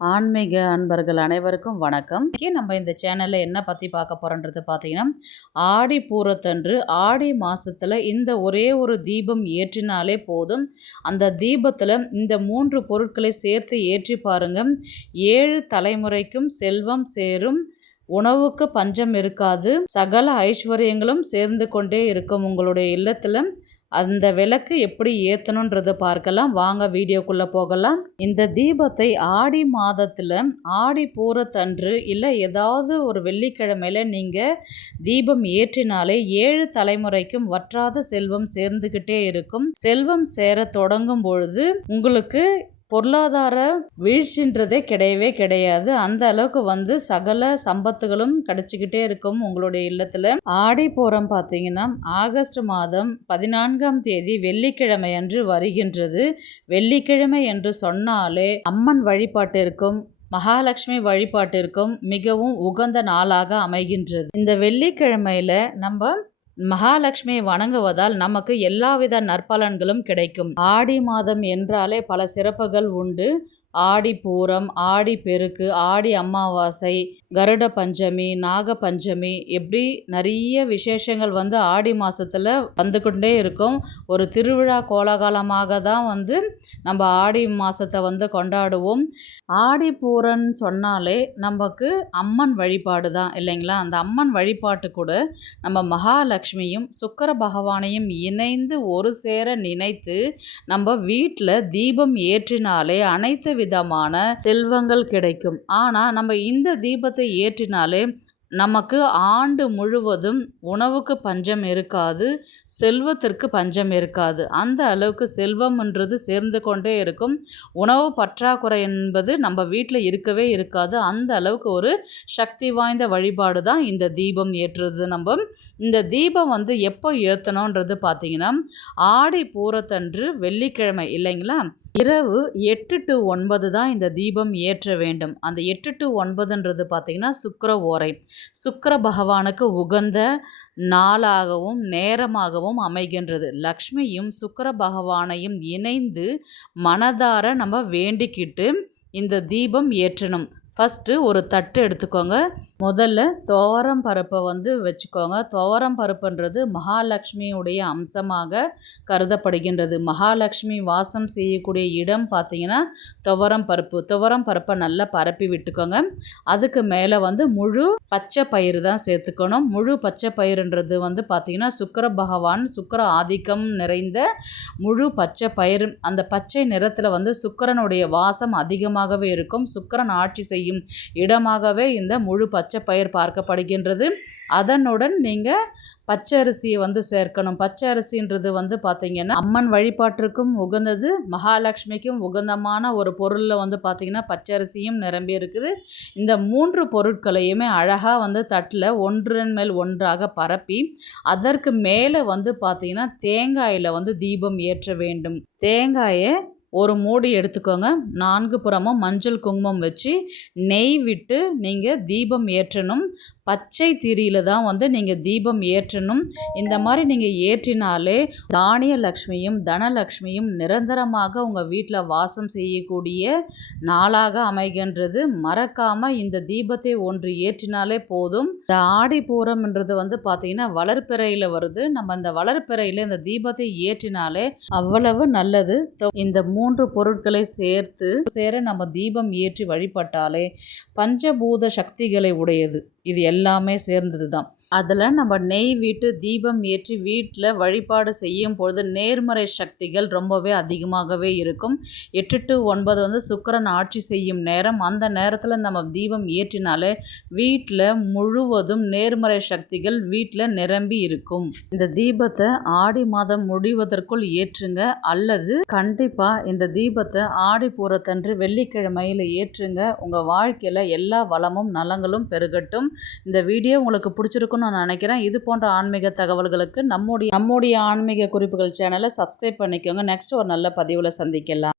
ஆன்மீக அன்பர்கள் அனைவருக்கும் வணக்கம். இன்றைக்கி நம்ம இந்த சேனலில் என்ன பற்றி பார்க்க போகிறோன்றது பார்த்தீங்கன்னா, ஆடி பூரத்தன்று ஆடி மாதத்தில் இந்த ஒரே ஒரு தீபம் ஏற்றினாலே போதும். அந்த தீபத்தில் இந்த 3 பொருட்களை சேர்த்து ஏற்றி பாருங்கள். 7 தலைமுறைக்கும் செல்வம் சேரும், உணவுக்கு பஞ்சம் இருக்காது, சகல ஐஸ்வர்யங்களும் சேர்ந்து கொண்டே இருக்கும் உங்களுடைய இல்லத்தில். அந்த விளக்கு எப்படி ஏற்றணுன்றதை பார்க்கலாம். வாங்க வீடியோக்குள்ளே போகலாம். இந்த தீபத்தை ஆடி மாதத்தில் ஆடி பூரத்தன்று இல்லை ஏதாவது ஒரு வெள்ளிக்கிழமையில் நீங்கள் தீபம் ஏற்றினாலே 7 தலைமுறைக்கும் வற்றாத செல்வம் சேர்ந்துக்கிட்டே இருக்கும். செல்வம் சேர தொடங்கும் பொழுது உங்களுக்கு பொருளாதார வீழ்ச்சின்றதே கிடையவே கிடையாது. அந்த அளவுக்கு சகல சம்பத்துகளும் கிடைச்சிக்கிட்டே இருக்கும் உங்களுடைய இல்லத்தில். ஆடி பூரம் பார்த்தீங்கன்னா ஆகஸ்ட் மாதம் 14ஆம் தேதி வெள்ளிக்கிழமை அன்று வருகின்றது. வெள்ளிக்கிழமை என்று சொன்னாலே அம்மன் வழிபாட்டிற்கும் மகாலட்சுமி வழிபாட்டிற்கும் மிகவும் உகந்த நாளாக அமைகின்றது. இந்த வெள்ளிக்கிழமையில நம்ம மகாலட்சுமியை வணங்குவதால் நமக்கு எல்லாவித நற்பலன்களும் கிடைக்கும். ஆடி மாதம் என்றாலே பல சிறப்புகள் உண்டு. ஆடி பூரம், ஆடி பெருக்கு, ஆடி அமாவாசை, கருட பஞ்சமி, நாக பஞ்சமி, எப்படி நிறைய விசேஷங்கள் ஆடி மாதத்தில் வந்துக்கொண்டே இருக்கும். ஒரு திருவிழா கோலாகலமாக தான் நம்ம ஆடி மாதத்தை கொண்டாடுவோம். ஆடி பூரன்னு சொன்னாலே நமக்கு அம்மன் வழிபாடு தான் இல்லைங்களா? அந்த அம்மன் வழிபாட்டு கூட நம்ம மகாலட்சுமியும் சுக்கிர பகவானையும் இணைந்து ஒரு சேர நினைத்து நம்ம வீட்டில் தீபம் ஏற்றினாலே அனைத்து விதமான செல்வங்கள் கிடைக்கும். ஆனால் நம்ம இந்த தீபத்தை ஏற்றினாலே நமக்கு ஆண்டு முழுவதும் உணவுக்கு பஞ்சம் இருக்காது, செல்வத்திற்கு பஞ்சம் இருக்காது. அந்த அளவுக்கு செல்வம்ன்றது சேர்ந்து கொண்டே இருக்கும். உணவு பற்றாக்குறை என்பது நம்ம வீட்டில் இருக்கவே இருக்காது. அந்த அளவுக்கு ஒரு சக்தி வாய்ந்த வழிபாடு தான் இந்த தீபம் ஏற்றுறது. நம்ம இந்த தீபம் எப்போ ஏற்றணுன்றது பார்த்தீங்கன்னா ஆடி பூரத்தன்று வெள்ளிக்கிழமை இல்லைங்களா, இரவு 8 to 9 தான் இந்த தீபம் ஏற்ற வேண்டும். அந்த 8 to 9ன்றது பார்த்தீங்கன்னா சுக்கிர ஓரை. சுக்கிர பகவானுக்கு உகந்த நாளாகவும் நேரமாகவும் அமைகின்றது. லக்ஷ்மியும் சுக்கிர பகவானையும் இணைந்து மனதார நம்ம வேண்டிக்கிட்டு இந்த தீபம் ஏற்றணும். ஃபஸ்ட்டு ஒரு தட்டு எடுத்துக்கோங்க. முதல்ல துவரம் பருப்பை வச்சுக்கோங்க. துவரம் பருப்புன்றது மகாலட்சுமியுடைய அம்சமாக கருதப்படுகின்றது. மகாலட்சுமி வாசம் செய்யக்கூடிய இடம் பார்த்தீங்கன்னா துவரம் பருப்பு. துவரம் பருப்பை நல்லா பரப்பி விட்டுக்கோங்க. அதுக்கு மேலே முழு பச்சை பயிறு தான் சேர்த்துக்கணும். முழு பச்சை பயிறுன்றது பார்த்தீங்கன்னா சுக்கிர பகவான் சுக்கிர ஆதிக்கம் நிறைந்த முழு பச்சை பயிறு. அந்த பச்சை நிறத்தில் சுக்கிரனுடைய வாசம் அதிகமாகவே இருக்கும். சுக்கிரன் ஆட்சி செய்யும் இடமாகவே இந்த முழு பச்சை பயிர் பார்க்கப்படுகின்றது. அதனுடன் நீங்கள் பச்சரிசியை சேர்க்கணும். பச்சை அரிசின்றது பார்த்தீங்கன்னா அம்மன் வழிபாட்டிற்கும் உகந்தது, மகாலட்சுமிக்கும் உகந்தமான ஒரு பொருளில் பார்த்தீங்கன்னா பச்சரிசியும் நிரம்பி இருக்குது. இந்த 3 பொருட்களையுமே அழகாக தட்டில் ஒன்றன் மேல் ஒன்றாக பரப்பி அதற்கு மேலே பார்த்தீங்கன்னா தேங்காயில் தீபம் ஏற்ற வேண்டும். தேங்காயை ஒரு மூடி எடுத்துக்கோங்க. 4 புறமும் மஞ்சள் குங்குமம் வச்சு நெய் விட்டு நீங்கள் தீபம் ஏற்றணும். பச்சை திரியில் தான் நீங்கள் தீபம் ஏற்றணும். இந்த மாதிரி நீங்கள் ஏற்றினாலே தானிய லக்ஷ்மியும் தனலக்ஷ்மியும் நிரந்தரமாக உங்கள் வீட்டில் வாசம் செய்யக்கூடிய நாளாக அமைகின்றது. மறக்காமல் இந்த தீபத்தை ஒன்று ஏற்றினாலே போதும். இந்த ஆடி பூரம்ன்றது பார்த்தீங்கன்னா வளர்ப்பிறையில் வருது. நம்ம இந்த வளர்ப்பிறையில் இந்த தீபத்தை ஏற்றினாலே அவ்வளவு நல்லது. இந்த 3 பொருட்களை சேர நம்ம தீபம் ஏற்றி வழிபட்டாலே பஞ்சபூத சக்திகளை உடையது. இது எல்லாமே சேர்ந்தது தான். அதில் நம்ம நெய் விட்டு தீபம் ஏற்றி வீட்டில் வழிபாடு செய்யும் பொழுது நேர்மறை சக்திகள் ரொம்பவே அதிகமாகவே இருக்கும். 8 to 9 சுக்கிரன் ஆட்சி செய்யும் நேரம். அந்த நேரத்தில் நம்ம தீபம் ஏற்றினாலே வீட்டில் முழுவதும் நேர்மறை சக்திகள் வீட்டில் நிரம்பி இருக்கும். இந்த தீபத்தை ஆடி மாதம் முடிவதற்குள் ஏற்றுங்க, அல்லது கண்டிப்பாக இந்த தீபத்தை ஆடி பூரத்தன்று வெள்ளிக்கிழமையில் ஏற்றுங்க. உங்கள் வாழ்க்கையில் எல்லா வளமும் நலங்களும் பெருகட்டும். இந்த வீடியோ உங்களுக்கு பிடிச்சிருக்குன்னு நான் நினைக்கிறேன். இது போன்ற ஆன்மீக தகவல்களுக்கு நம்முடைய ஆன்மீக குறிப்புகள் சேனலை சப்ஸ்கிரைப் பண்ணிக்கோங்க. நெக்ஸ்ட் ஒரு நல்ல பதிவில் சந்திக்கலாம்.